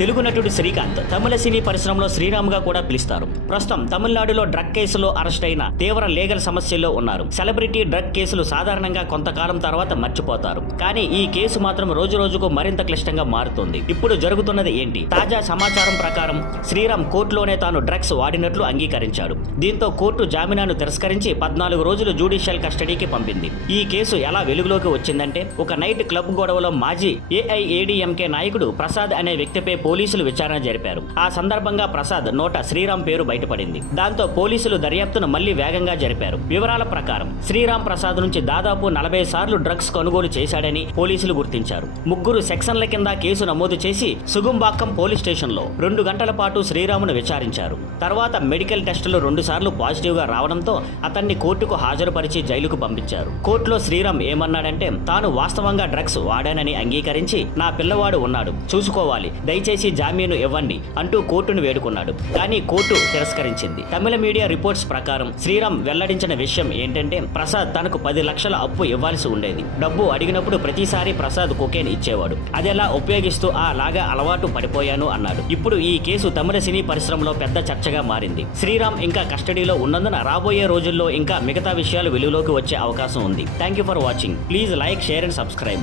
తెలుగు నటుడు శ్రీకాంత్ తమిళ సినీ పరిశ్రమలో శ్రీరామ్గా కూడా పిలుస్తారు. ప్రస్తుతం తమిళనాడులో డ్రగ్ కేసులో అరెస్ట్ అయిన తీవ్ర లీగల్ సమస్యల్లో ఉన్నారు. సెలబ్రిటీ డ్రగ్ కేసులు సాధారణంగా కొంతకాలం తర్వాత మర్చిపోతారు. కానీ ఈ కేసు మాత్రం రోజు రోజుకు మరింత క్లిష్టంగా మారుతోంది. ఇప్పుడు జరుగుతున్నది ఏంటి? తాజా సమాచారం ప్రకారం శ్రీరామ్ కోర్టులోనే తాను డ్రగ్స్ వాడినట్లు అంగీకరించాడు. దీంతో కోర్టు జామీనాను తిరస్కరించి 14 రోజులు జ్యుడిషియల్ కస్టడీకి పంపింది. ఈ కేసు ఎలా వెలుగులోకి వచ్చిందంటే, ఒక నైట్ క్లబ్ గొడవలో మాజీ ఏఐఏడీఎంకే నాయకుడు ప్రసాద్ అనే వ్యక్తిపై పోలీసులు విచారణ జరిపారు. ఆ సందర్భంగా ప్రసాద్ నోట శ్రీరామ్ పేరు బయటపడింది. దాంతో పోలీసులు దర్యాప్తును మళ్లీ వేగంగా జరిపారు. వివరాల ప్రకారం శ్రీరామ్ ప్రసాద్ నుంచి దాదాపు 40 సార్లు డ్రగ్స్ కొనుగోలు చేశాడని పోలీసులు గుర్తించారు. 3 సెక్షన్ల కింద కేసు నమోదు చేసి సుగుంబాక్కం పోలీస్ స్టేషన్లో 2 గంటల పాటు శ్రీరామును విచారించారు. తర్వాత మెడికల్ టెస్టులు 2 సార్లు పాజిటివ్ గా రావడంతో అతన్ని కోర్టుకు హాజరుపరిచి జైలుకు పంపించారు. కోర్టులో శ్రీరామ్ ఏమన్నాడంటే, తాను వాస్తవంగా డ్రగ్స్ వాడానని అంగీకరించి నా పిల్లవాడు ఉన్నాడు, చూసుకోవాలి, దయచేసి జామీను ఇవ్వండి అంటూ కోర్టును వేడుకున్నాడు. కానీ కోర్టు తిరస్కరించింది. తమిళ మీడియా రిపోర్ట్స్ ప్రకారం శ్రీరామ్ వెల్లడించిన విషయం ఏంటంటే, ప్రసాద్ తనకు 10 లక్షల అప్పు ఇవ్వాల్సి ఉండేది. డబ్బు అడిగినప్పుడు ప్రతిసారి ప్రసాద్ కొకేన్ ఇచ్చేవాడు. అదెలా ఉపయోగిస్తూ లాగా అలవాటు పడిపోయాను అన్నాడు. ఇప్పుడు ఈ కేసు తమిళ సినీ పరిశ్రమలో పెద్ద చర్చగా మారింది. శ్రీరామ్ ఇంకా కస్టడీలో ఉన్నందున రాబోయే రోజుల్లో ఇంకా మిగతా విషయాలు వెలుగులోకి వచ్చే అవకాశం ఉంది. Thank you for watching. Please like, share and subscribe.